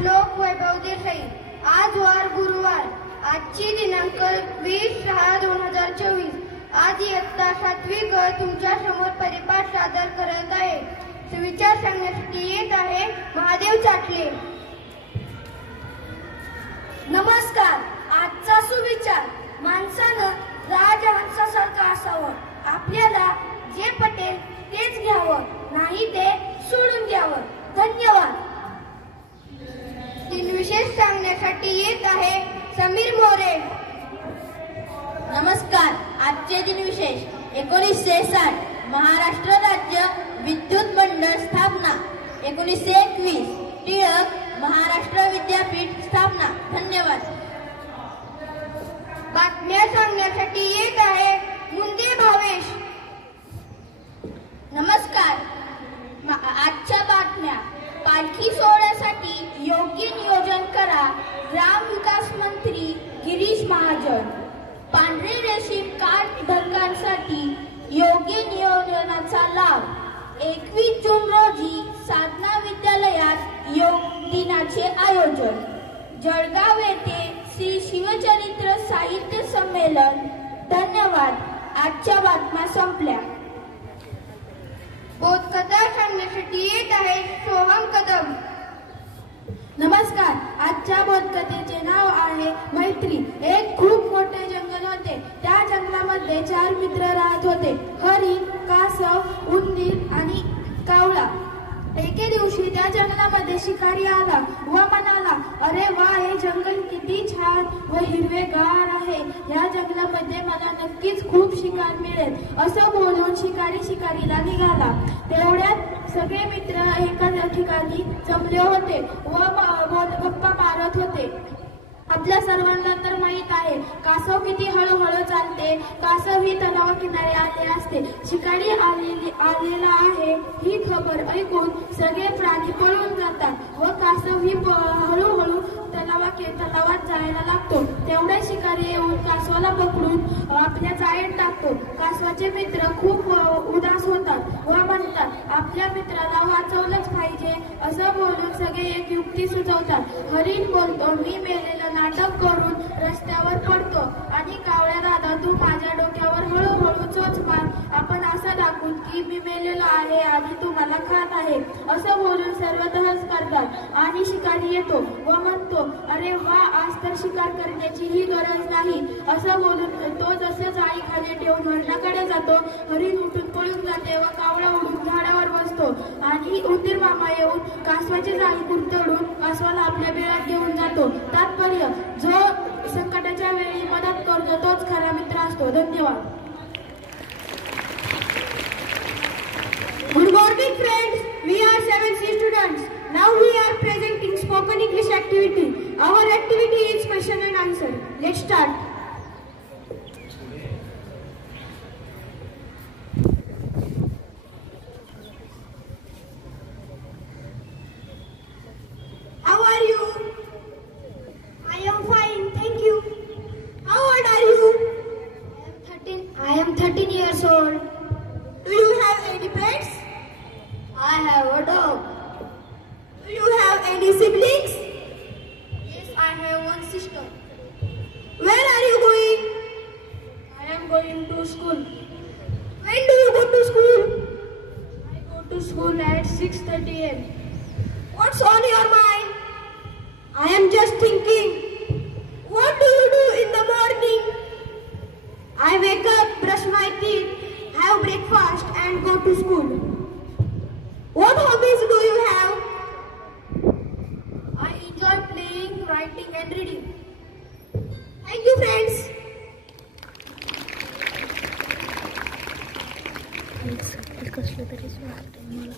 श्लोक वैभव देसाई। आज वार गुरुवार। आजची दिनांक 20/6/2024। आज इयत्ता 7वी ग तुमच्या समोर परिपाठ सादर करत आहे। सुविचार सांगण्यासाठी येत आहे महादेव चाटले। नमस्कार। आजचा सुविचार, माणसानं राजहंसासारखं असावं। आपल्याला जे पटेल तेच घ्यावं, नाही ते सोडून द्यावं। धन्यवाद। विशेष सांगण्यासाठी येत आहे समीर मोरे। नमस्कार। आजचे दिन विशेष 1960 महाराष्ट्र राज्य विद्युत मंडळ स्थापना। 1921 टिळक महाराष्ट्र विद्यापीठ स्थापना। धन्यवाद। बातम्या सांगण्यासाठी येत आहे मुंदे भावेश। नमस्कार। आजच्या बातम्या, पालखी सोहळ्यासाठी योग्य नियोजन करा, ग्राम विकास मंत्री गिरीश महाजन। पांढरे रेशीम कार्ड धारकांसाठी योग्य नियोजनाचा लाभ। 21 जून रोजी साधना विद्यालयात योग दिनाचे आयोजन। जळगाव येथे श्री शिवचरित्र साहित्य संमेलन। धन्यवाद। आजच्या बातम्या संपल्या। बोधकथा सांगण्यासाठी येत आहे सोहम कदम। नमस्कार। आजच्या बोधकथेचे नाव आहे मैत्री। एक खूप मोठे जंगल होते। त्या जंगलामध्ये 4 मित्र राहत होते, हरिण, कासव, उंदीर आणि कावळा। एके दिवशी त्या जंगलामध्ये शिकारी आला व म्हणाला, अरे वा, हे जंगल किती छान व हिरवेगार आहे। या जंगलामध्ये मला नक्कीच खूप शिकार मिळेल। असं बोलून शिकारी शिकारीला निघाला। तेवढ्यात सगळे मित्र एका ठिकाणी जमले होते व गप्पा मारत होते। आपल्या सर्वांना तर माहित आहे, कासव किती हळूहळू चालते। कासव ही तलावाकिनारी आले असते। शिकारी आलेला आहे ही खबर ऐकून सगळे प्राणी पळून जातात व कासव ही हळूहळू तलावात जायला लागतो। तेवढे शिकारी येऊन कासवाला पकडून आपल्या जाळ्यात टाकतो। कासवाचे मित्र खूप उदास होतात व म्हणतात, आपल्या मित्राला वाचवलंच पाहिजे। असं बोलून सगळे एक युक्ती सुचवतात। हरिण बोलतो, मी मेलेलं नाटक करून रस्त्यावर पडतो आणि कावळ्या दादा, तू माझ्या डोक्यावर हळूहळू चोच मार। आपण असं दाखवू की मी मेलेलो आहे आणि तू मला खात आहे। असं बोलून सर्व तहस करतात आणि शिकारी येतो व म्हणतो, अरे वा, आज तर शिकार करण्याची ही गरज नाही। असं बोलून तो जसं जाळी खाली ठेवून हरणाकडे जातो, हरिण उठून पळून जाते व कावळा उडून झाडावर बसतो आणि उंदीर मामा येऊन कासवाची जाळी कुरतडून कासवाला आपल्या बेळ्यात घेऊन जातो। तात्पर्य, जो संकटाच्या वेळी मदत करतो तोच खरा मित्र असतो। धन्यवाद। Good morning friends, we are 7th students. Now we are presenting spoken English activity. Our activity is question and answer. Let's start. How are you? I am fine, thank you. How old are you? I am 13 years old. Do you have any pets? I have a dog. Do you have any siblings? Yes, I have one sister. Where are you going? I am going to school. When do you go to school? I go to school at 6:30 a.m. What's on your mind? I am just thinking. What do you do in the morning? I wake up, brush my teeth, have breakfast and go to school. What hobbies do you have? I enjoy playing, writing and reading. Thank you friends. कसलं तरीच वाटतंय मला.